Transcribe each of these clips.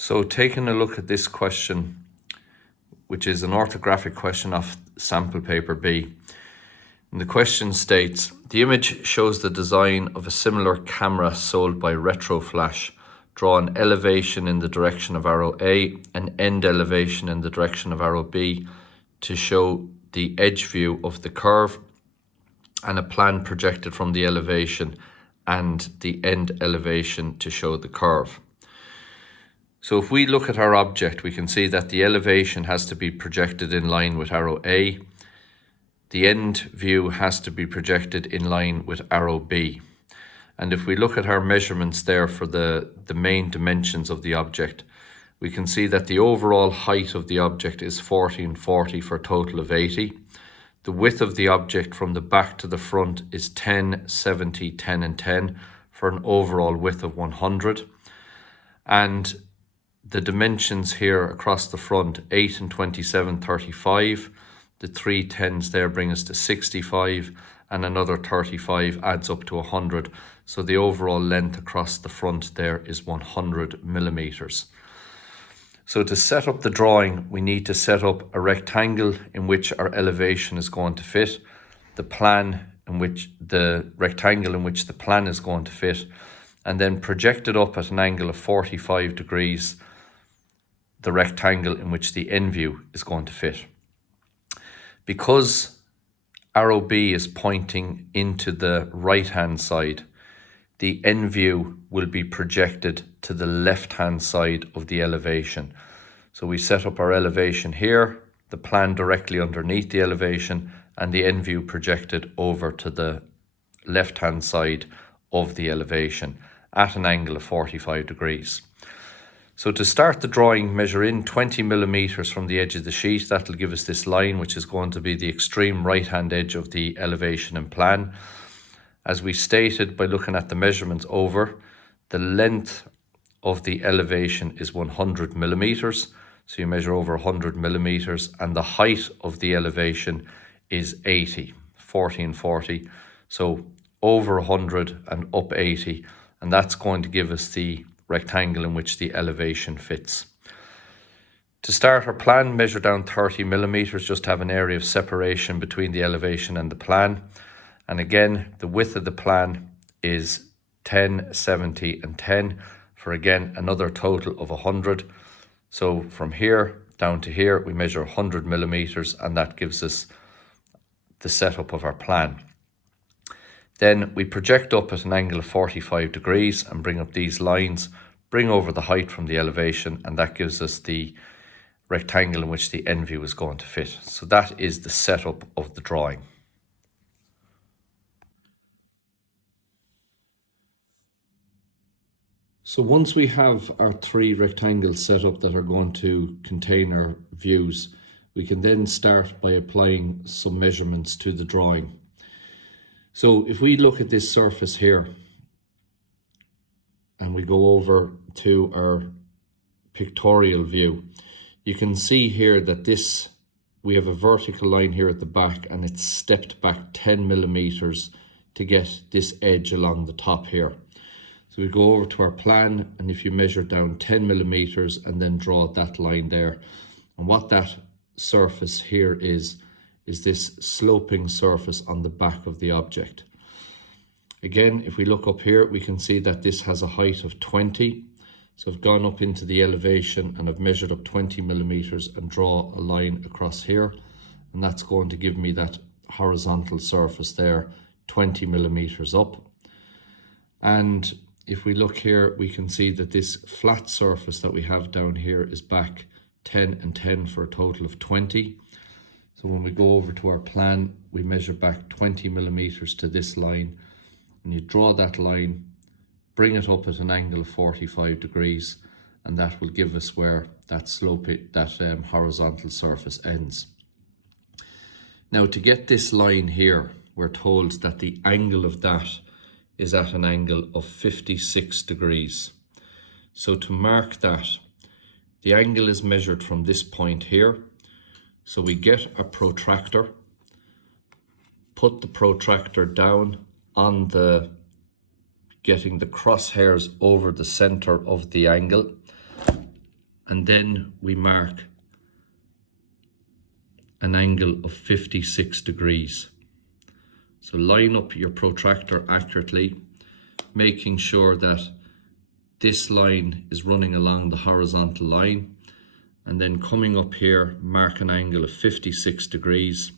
So taking a look at this question, which is an orthographic question off sample paper B. And the question states, the image shows the design of a similar camera sold by Retroflash. Draw an elevation in the direction of arrow A, an end elevation in the direction of arrow B to show the edge view of the curve, and a plan projected from the elevation and the end elevation to show the curve. So if we look at our object, we can see that the elevation has to be projected in line with arrow A. The end view has to be projected in line with arrow B. And if we look at our measurements there for the main dimensions of the object, we can see that the overall height of the object is 1440 for a total of 80. The width of the object from the back to the front is 10, 70, 10 and 10 for an overall width of 100. And the dimensions here across the front, 8 and 27, 35. The 3 10s there bring us to 65, and another 35 adds up to 100. So the overall length across the front there is 100 millimeters. So to set up the drawing, we need to set up a rectangle in which our elevation is going to fit, the rectangle in which the plan is going to fit, and then project it up at an angle of 45 degrees, the rectangle in which the end view is going to fit. Because arrow B is pointing into the right-hand side, the end view will be projected to the left-hand side of the elevation. So we set up our elevation here, the plan directly underneath the elevation, and the end view projected over to the left-hand side of the elevation at an angle of 45 degrees. So to start the drawing, measure in 20 millimeters from the edge of the sheet. That'll give us this line, which is going to be the extreme right-hand edge of the elevation and plan. As we stated by looking at the measurements over, the length of the elevation is 100 millimeters. So you measure over 100 millimeters, and the height of the elevation is 80, 1440. So over 100 and up 80, and that's going to give us the rectangle in which the elevation fits. To start our plan, measure down 30 millimeters, just to have an area of separation between the elevation and the plan. And again, the width of the plan is 10, 70 and 10 for again another total of 100. So from here down to here, we measure 100 millimeters, and that gives us the setup of our plan. Then we project up at an angle of 45 degrees and bring up these lines, bring over the height from the elevation, and that gives us the rectangle in which the end view is going to fit. So that is the setup of the drawing. So once we have our 3 rectangles set up that are going to contain our views, we can then start by applying some measurements to the drawing. So if we look at this surface here and we go over to our pictorial view, you can see here that we have a vertical line here at the back, and it's stepped back 10 millimeters to get this edge along the top here. So we go over to our plan, and if you measure down 10 millimeters and then draw that line there, and what that surface here is this sloping surface on the back of the object. Again, if we look up here, we can see that this has a height of 20. So I've gone up into the elevation and I've measured up 20 millimeters and draw a line across here. And that's going to give me that horizontal surface there, 20 millimeters up. And if we look here, we can see that this flat surface that we have down here is back 10 and 10 for a total of 20. So when we go over to our plan, we measure back 20 millimeters to this line, and you draw that line, bring it up at an angle of 45 degrees, and that will give us where that horizontal surface ends. Now to get this line here, we're told that the angle of that is at an angle of 56 degrees. So to mark that, the angle is measured from this point here. So we get a protractor, put the protractor down on getting the crosshairs over the center of the angle, and then we mark an angle of 56 degrees. So line up your protractor accurately, making sure that this line is running along the horizontal line, and then coming up here, mark an angle of 56 degrees.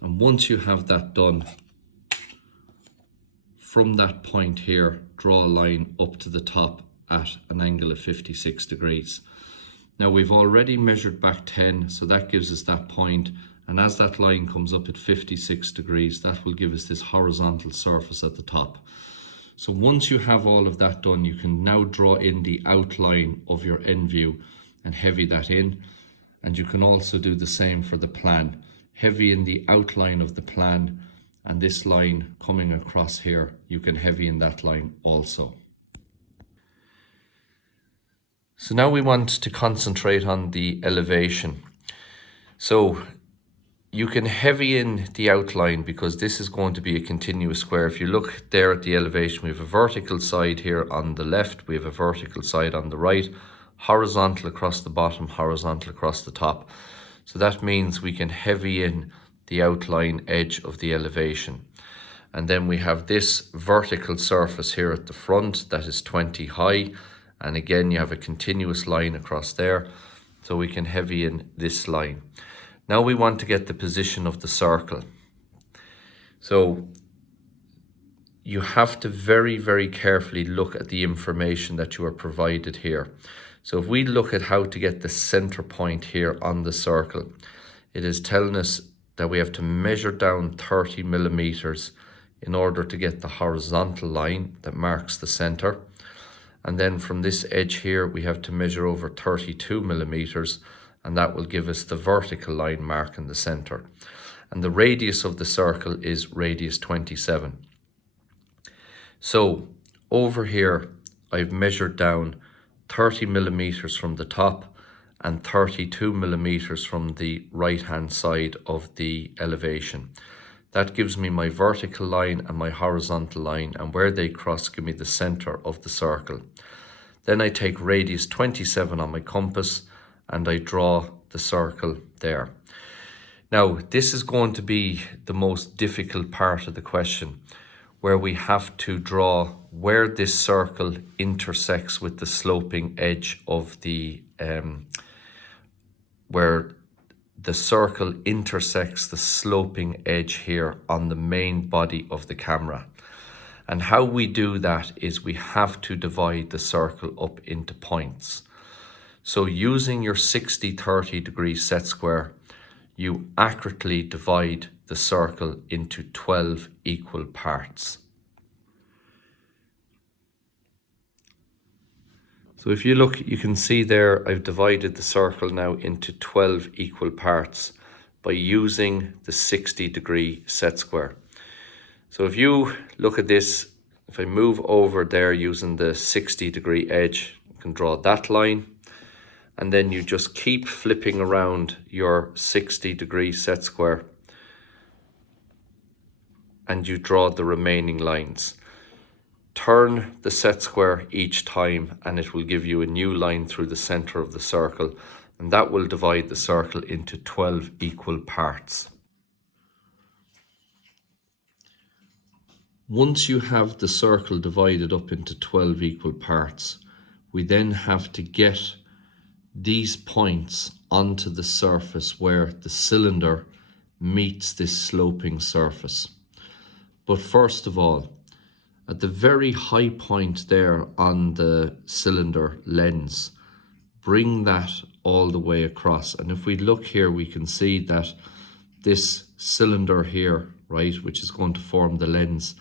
And once you have that done, from that point here, draw a line up to the top at an angle of 56 degrees. Now we've already measured back 10, so that gives us that point, and as that line comes up at 56 degrees, that will give us this horizontal surface at the top. So once you have all of that done, you can now draw in the outline of your end view and heavy that in, and you can also do the same for the plan. Heavy in the outline of the plan, and this line coming across here, you can heavy in that line also. So now we want to concentrate on the elevation. So you can heavy in the outline because this is going to be a continuous square. If you look there at the elevation, we have a vertical side here on the left, we have a vertical side on the right, horizontal across the bottom, horizontal across the top. So that means we can heavy in the outline edge of the elevation. And then we have this vertical surface here at the front that is 20 high. And again, you have a continuous line across there. So we can heavy in this line. Now we want to get the position of the circle. So you have to very, very carefully look at the information that you are provided here. So if we look at how to get the center point here on the circle, it is telling us that we have to measure down 30 millimeters in order to get the horizontal line that marks the center. And then from this edge here, we have to measure over 32 millimeters, and that will give us the vertical line marking the center. And the radius of the circle is radius 27. So over here, I've measured down 30 millimeters from the top and 32 millimeters from the right-hand side of the elevation. That gives me my vertical line and my horizontal line, and where they cross give me the center of the circle. Then I take radius 27 on my compass and I draw the circle there. Now, this is going to be the most difficult part of the question, where we have to draw where this circle intersects with the sloping edge of the, where the circle intersects the sloping edge here on the main body of the camera. And how we do that is we have to divide the circle up into points. So using your 60-30 degree set square, you accurately divide the circle into 12 equal parts. So if you look, you can see there, I've divided the circle now into 12 equal parts by using the 60-degree set square. So if you look at this, if I move over there using the 60-degree edge, you can draw that line, and then you just keep flipping around your 60-degree set square and you draw the remaining lines. Turn the set square each time and it will give you a new line through the center of the circle, and that will divide the circle into 12 equal parts. Once you have the circle divided up into 12 equal parts, we then have to get these points onto the surface where the cylinder meets this sloping surface. But first of all, at the very high point there on the cylinder lens, bring that all the way across. And if we look here, we can see that this cylinder here, right, which is going to form the lens,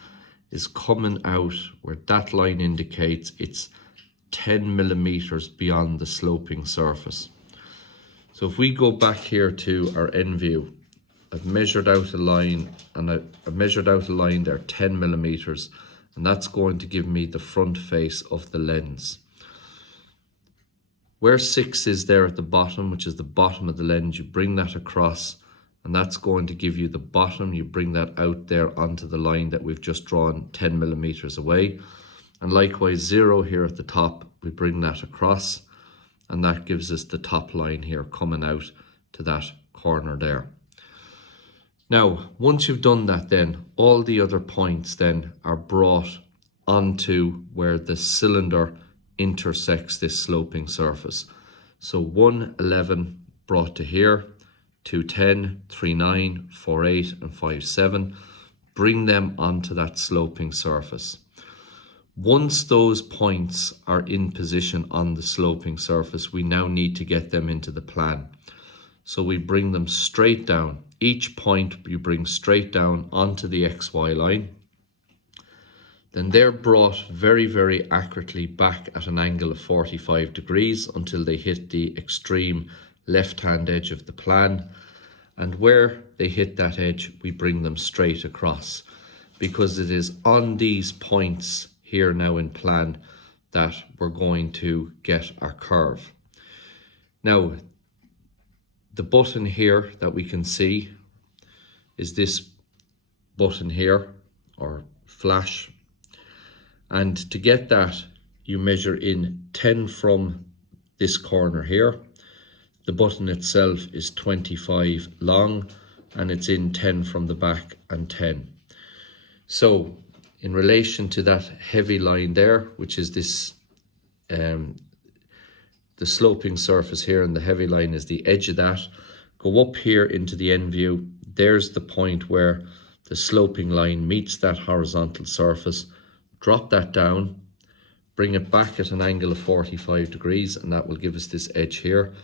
is coming out where that line indicates it's 10 millimeters beyond the sloping surface. So if we go back here to our end view, I've measured out a line, and I've measured out a line there 10 millimeters, and that's going to give me the front face of the lens. Where 6 is there at the bottom, which is the bottom of the lens, you bring that across, and that's going to give you the bottom. You bring that out there onto the line that we've just drawn 10 millimeters away. And likewise 0 here at the top, we bring that across, and that gives us the top line here coming out to that corner there. Now, once you've done that, then all the other points then are brought onto where the cylinder intersects this sloping surface. So 111 brought to here, 210, 39, 48 and 57. Bring them onto that sloping surface. Once those points are in position on the sloping surface, we now need to get them into the plan. So we bring them straight down. Each point you bring straight down onto the XY line. Then they're brought very, very accurately back at an angle of 45 degrees until they hit the extreme left-hand edge of the plan. And where they hit that edge, we bring them straight across, because it is on these points here now in plan that we're going to get our curve. Now, the button here that we can see is this button here, or flash. And to get that, you measure in 10 from this corner here. The button itself is 25 long, and it's in 10 from the back and 10. So in relation to that heavy line there, which is this the sloping surface here, and the heavy line is the edge of that, go up here into the end view. There's the point where the sloping line meets that horizontal surface. Drop that down, bring it back at an angle of 45 degrees, and that will give us this edge here.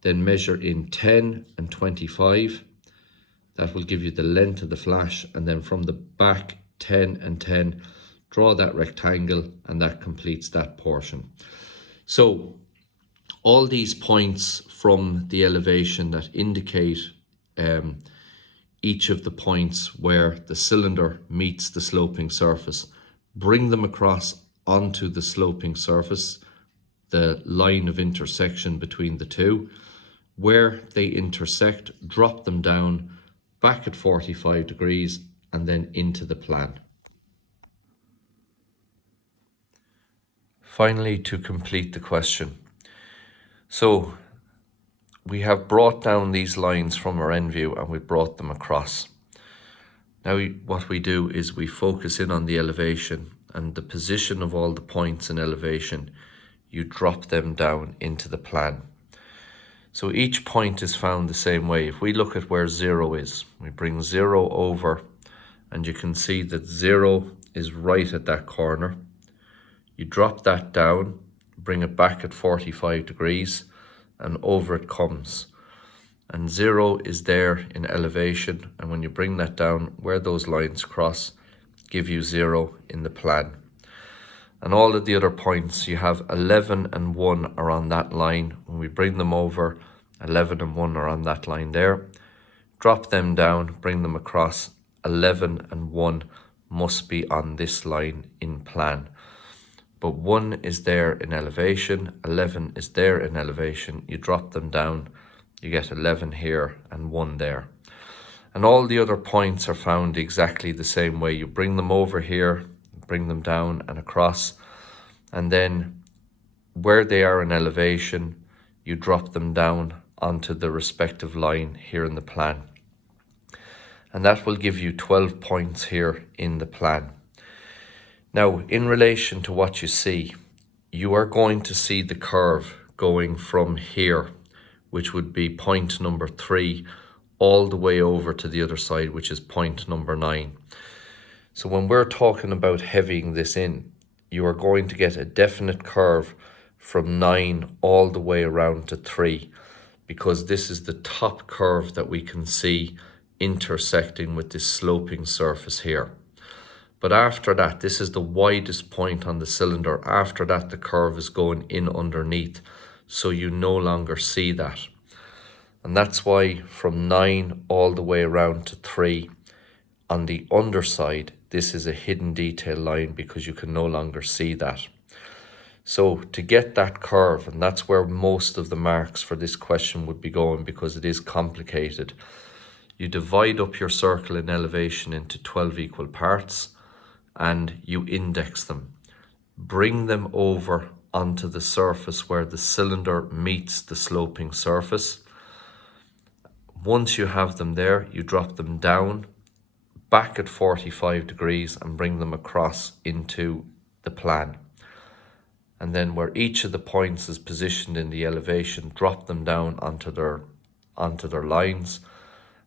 Then measure in 10 and 25. That will give you the length of the flash, and then from the back 10 and 10, draw that rectangle, and that completes that portion. So all these points from the elevation that indicate each of the points where the cylinder meets the sloping surface, bring them across onto the sloping surface, the line of intersection between the two. Where they intersect, drop them down back at 45 degrees and then into the plan. Finally, to complete the question. So we have brought down these lines from our end view and we've brought them across. Now what we do is we focus in on the elevation, and the position of all the points in elevation, you drop them down into the plan. So each point is found the same way. If we look at where 0 is, we bring 0 over, and you can see that 0 is right at that corner. You drop that down, bring it back at 45 degrees, and over it comes. And 0 is there in elevation, and when you bring that down, where those lines cross, give you 0 in the plan. And all of the other points, you have 11 and 1 are on that line. When we bring them over, 11 and 1 are on that line there. Drop them down, bring them across. 11 and 1 must be on this line in plan. But 1 is there in elevation, 11 is there in elevation. You drop them down, you get 11 here and 1 there. And all the other points are found exactly the same way. You bring them over here, bring them down and across, and then where they are in elevation, you drop them down onto the respective line here in the plan. And that will give you 12 points here in the plan. Now, in relation to what you see, you are going to see the curve going from here, which would be point number 3, all the way over to the other side, which is point number 9. So when we're talking about heavying this in, you are going to get a definite curve from 9 all the way around to 3, because this is the top curve that we can see intersecting with this sloping surface here. But after that, this is the widest point on the cylinder. After that, the curve is going in underneath, so you no longer see that. And that's why from 9 all the way around to 3, on the underside, this is a hidden detail line because you can no longer see that. So to get that curve, and that's where most of the marks for this question would be going because it is complicated, you divide up your circle in elevation into 12 equal parts and you index them. Bring them over onto the surface where the cylinder meets the sloping surface. Once you have them there, you drop them down back at 45 degrees and bring them across into the plan. And then where each of the points is positioned in the elevation, drop them down onto their lines,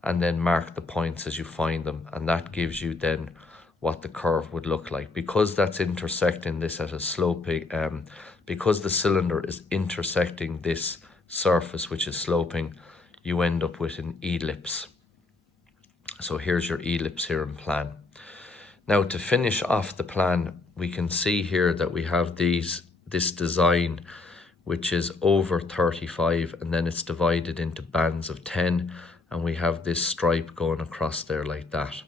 and then mark the points as you find them. And that gives you then what the curve would look like. Because that's intersecting this at a sloping, because the cylinder is intersecting this surface which is sloping, you end up with an ellipse. So here's your ellipse here in plan. Now to finish off the plan, we can see here that we have this design which is over 35, and then it's divided into bands of 10, and we have this stripe going across there like that.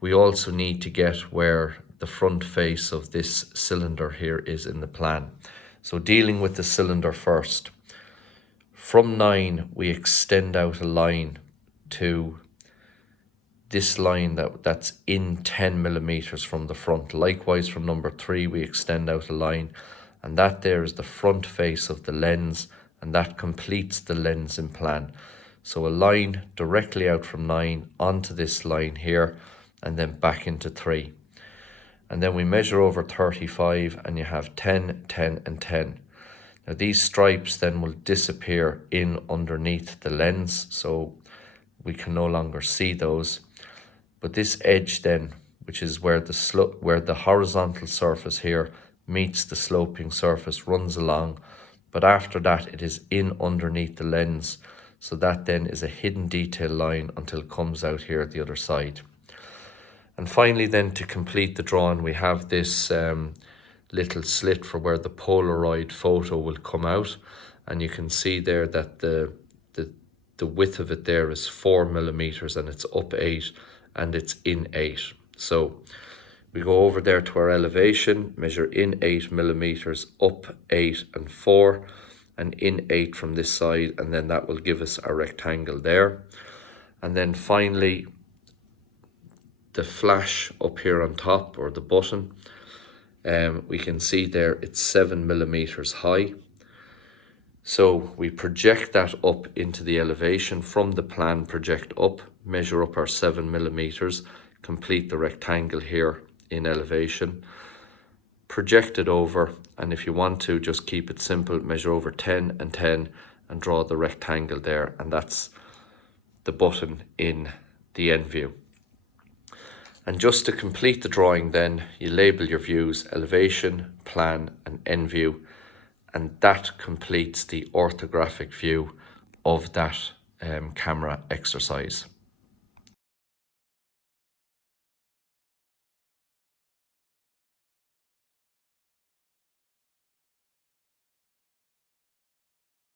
We also need to get where the front face of this cylinder here is in the plan. So dealing with the cylinder first, from 9 we extend out a line to this line that's in 10 millimeters from the front. Likewise from number 3 we extend out a line, and that there is the front face of the lens, and that completes the lens in plan. So a line directly out from 9 onto this line here, and then back into 3. And then we measure over 35, and you have 10, 10, and 10. Now these stripes then will disappear in underneath the lens, so we can no longer see those. But this edge then, which is where the horizontal surface here meets the sloping surface, runs along, but after that it is in underneath the lens. So that then is a hidden detail line until it comes out here at the other side. And finally then, to complete the drawing, we have this little slit for where the Polaroid photo will come out, and you can see there that the width of it there is 4 millimeters, and it's up 8 and it's in 8. So we go over there to our elevation, measure in 8 millimeters, up 8 and 4, and in 8 from this side, and then that will give us a rectangle there. And then finally, the flash up here on top, or the button, we can see there it's 7 millimeters high. So we project that up into the elevation from the plan, project up, measure up our 7 millimeters, complete the rectangle here in elevation, project it over, and if you want to just keep it simple, measure over 10 and 10 and draw the rectangle there, and that's the button in the end view. And just to complete the drawing then, you label your views: elevation, plan and end view, and that completes the orthographic view of that camera exercise.